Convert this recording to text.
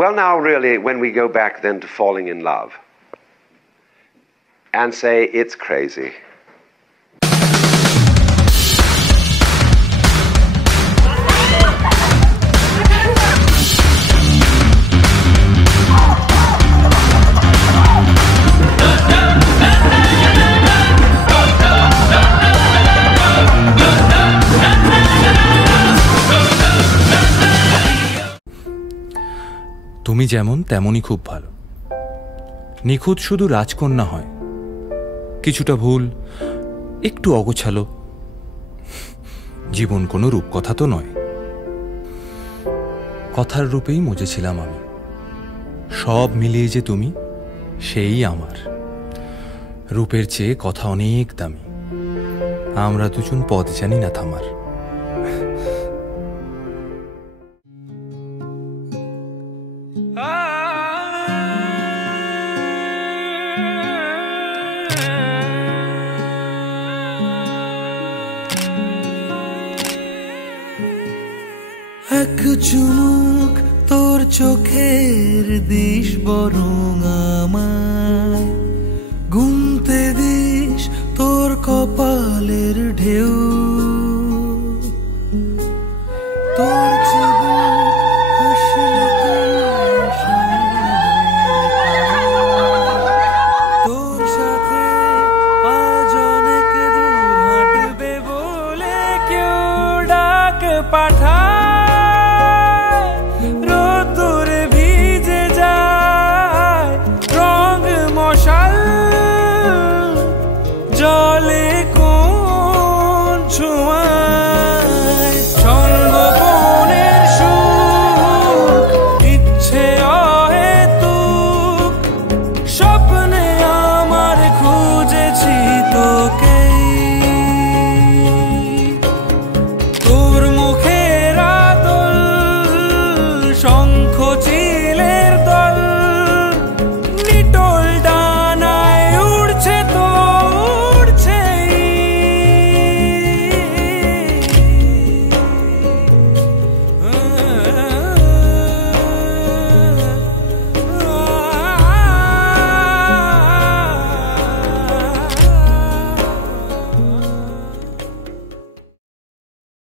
Well, now really, when we go back then to falling in love and say it's crazy. তুমি যেমন তেমনই খুব ভালো। নিখুঁত শুধু রাজকন্যা হয়, কিছুটা ভুল, একটু অগোছালো। জীবন কোনো রূপকথা তো নয়। কথার রূপেই মজেছিলাম আমি। সব মিলিয়ে যে তুমি, সেই আমার। রূপের চেয়ে কথা অনেক দামি। আমরা দুজন পথ জানি না থামার। এক চুমুক তোর চোখের দিস বরং আমায় গুনতে দিস তোর কপালের ঢেউ।